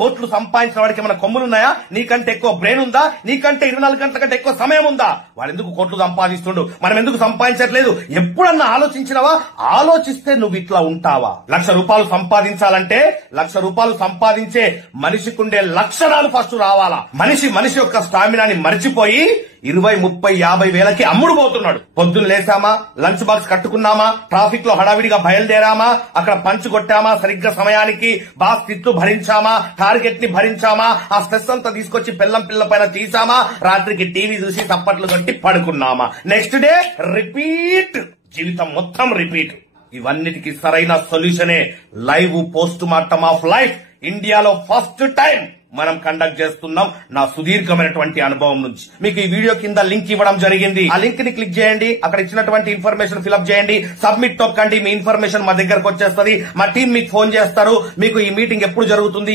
కోట్లు సంపాదించిన వాడికి ఏమైనా కొమ్ములున్నాయా? నీకంటే ఎక్కువ బ్రెయిన్ ఉందా? నీకంటే 24 గంటల కంటే ఎక్కువ సమయం ఉందా? వాడు ఎందుకు కోట్లు సంపాదిస్తుండు, మనం ఎందుకు సంపాదించట్లేదు? ఎప్పుడన్నా ఆలోచించినవా? ఆలోచిస్తే నువ్వు ఇట్లా ఉంటావా? ₹1,00,000 సంపాదించాలంటే ₹1,00,000 సంపాదించే మనిషికుండే లక్షణాలు ఫస్ట్ రావాలా. మనిషి యొక్క స్టామినాని మరిచిపోయి 20, 30, 50 వేలకి అమ్ముడు పోతున్నాడు. పొద్దున్న లేసామా, లంచ్ బాక్స్ కట్టుకున్నామా, ట్రాఫిక్ లో హడావిడిగా బయలుదేరామా, అక్కడ పంచ్ కొట్టామా, సరిగ్గా సమయానికి బాస్ తిట్లు భరించామా, టార్గెట్ ని భరించామా, ఆ స్ట్రెస్ అంతా తీసుకొచ్చి పిల్ల పైన తీసామా, రాత్రికి టీవీ చూసి చప్పట్లు కొట్టి పడుకున్నామా, నెక్స్ట్ డే రిపీట్, జీవితం మొత్తం రిపీట్. ఇవన్నిటికీ సరైన సొల్యూషనే live post mortem of life. ఇండియాలో ఫస్ట్ టైం మనం కండక్ట్ చేస్తున్నాం నా సుదీర్ఘమైనటువంటి అనుభవం నుంచి. మీకు ఈ వీడియో కింద లింక్ ఇవ్వడం జరిగింది. ఆ లింక్ ని క్లిక్ చేయండి, అక్కడ ఇచ్చినటువంటి ఇన్ఫర్మేషన్ ఫిల్అప్ చేయండి, సబ్మిట్ తొక్కండి, మీ ఇన్ఫర్మేషన్ మా దగ్గరకు వచ్చేస్తుంది. మా టీం మీకు ఫోన్ చేస్తారు, మీకు ఈ మీటింగ్ ఎప్పుడు జరుగుతుంది,